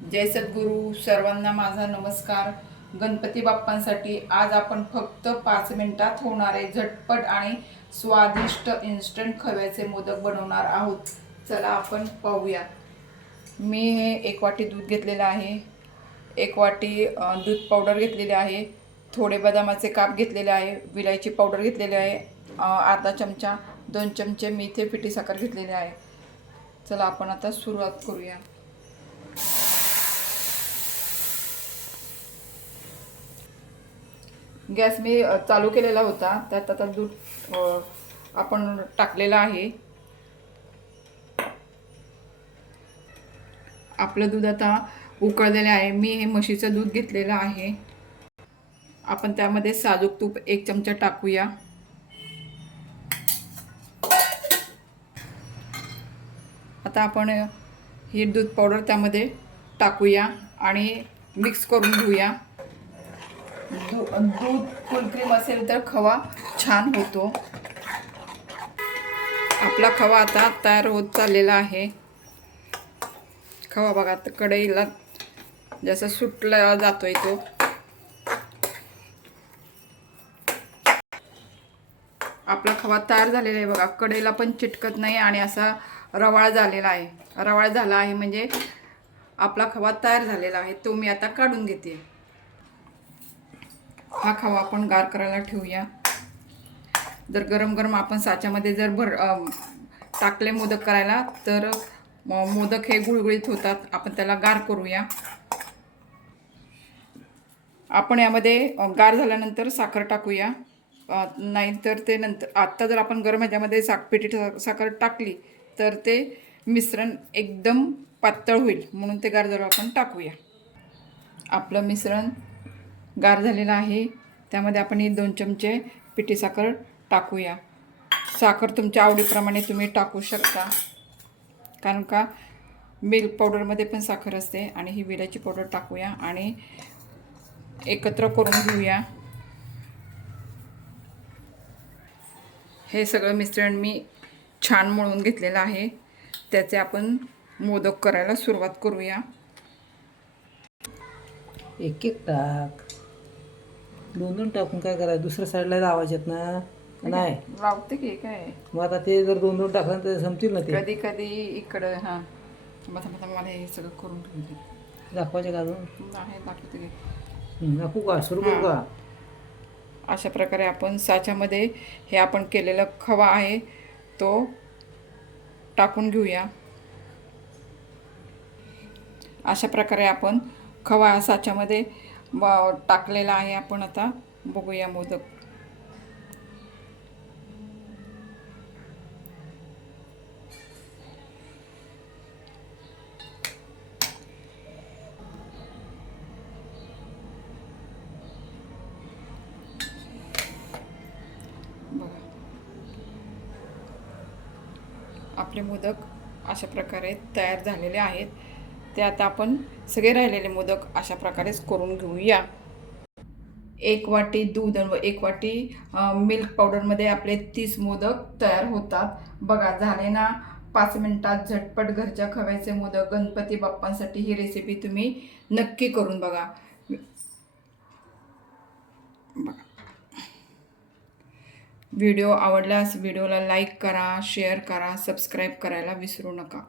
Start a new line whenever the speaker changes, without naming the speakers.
जय सद्गुरू सर्वांना माझा नमस्कार. गणपती बाप्पांसाठी आज आपण फक्त पाच मिनिटात होणारे झटपट आणि स्वादिष्ट इन्स्टंट खव्याचे मोदक बनवणार आहोत. चला आपण पाहूया मी हे एक वाटी दूध घेतलेलं आहे. एक वाटी दूध पावडर घेतलेली आहे. थोडे बदामाचे काप घेतलेले आहे. विलायची पावडर घेतलेली आहे. अर्धा चमचा दोन चमचे मी इथे पिठी साखर घेतलेली आहे. चला आपण आता सुरुवात करूया. गॅस मी चालू केलेला होता. त्यात आता दूध आपण टाकलेलं आहे. आपलं दूध आता उकळलेलं आहे. मी हे म्हशीचं दूध घेतलेलं आहे. आपण त्यामध्ये साजूक तूप एक चमचा टाकूया. आता आपण ही दूध पावडर त्यामध्ये टाकूया आणि मिक्स करून घेऊया. दू दूध फुल क्रीम असेल तर खवा छान होतो. आपला खवा आता तयार होत चाललेला आहे. खवा बघा आता कढईला जसा सुटला जातोय तो. आपला खवा तयार झालेला आहे बघा. कढईला पण चिटकत नाही आणि असा रवाळ झालेला आहे. रवाळ झाला आहे म्हणजे आपला खवा तयार झालेला आहे. तो मी आता काढून घेते. हा खावा आपण गार करायला ठेवूया. जर गरम गरम आपण साच्यामध्ये जर भर टाकले मोदक करायला तर मोदक हे गुळगुळीत होतात. आपण त्याला गार करूया. आपण यामध्ये गार झाल्यानंतर साखर टाकूया. नाही नाहीतर ते नंतर आत्ता जर आपण गरम ह्याच्यामध्ये साख पेटी साखर टाकली तर ते मिश्रण एकदम पातळ होईल. म्हणून ते गार जर आपण टाकूया. आपलं मिश्रण गार झालेला आहे. त्यामध्ये आपण ही दोन चमचे पिठी साखर टाकूया. साखर तुमच्या आवडीप्रमाणे तुम्ही टाकू शकता. कारण का मिल्क पावडरमध्ये पण साखर असते आणि ही विलाची पावडर टाकूया आणि एकत्र करून घेऊया. हे सगळं मिश्रण मी छान मळून घेतलेलं आहे. त्याचे आपण मोदक करायला सुरुवात करूया.
एक एक टाक दोन दोन टाकून काय करायचं? दुसऱ्या साईडला लावायचे आहेत ना? नाही.
लावते की काय?
मग आता ते जर दोन दोन टाकलं तर संपतील ना ते?
कधी कधी इकडं हां. मग मला हे सगळं करून ठेवते
दाखवायचे का अजून?
आहे दाखवते की.
हं, दाखवू का? सुरू करू का?
अशा प्रकारे आपण साच्यामध्ये हे आपण केलेला खवा आहे तो टाकून घेऊया. अशा प्रकारे आपण खवा साच्यामध्ये ब- टाकलेला आहे आपण आता. बघूया मोदक. बघा. आपले मोदक अशा प्रकारे तयार झालेले आहेत. ते आता आपण सगळे राहिलेले मोदक अशा प्रकारेच करून घेऊया. एक वाटी दूध व एक वाटी मिल्क पावडरमध्ये आपले तीस मोदक तयार होतात. बघा झाले ना पाच मिनटात झटपट घरच्या खव्याचे मोदक गणपती बाप्पांसाठी ही रेसिपी तुम्ही नक्की करून बघा. बघा. व्हिडिओ आवडल्यास व्हिडिओला लाईक करा शेअर करा सबस्क्राईब करायला विसरू नका.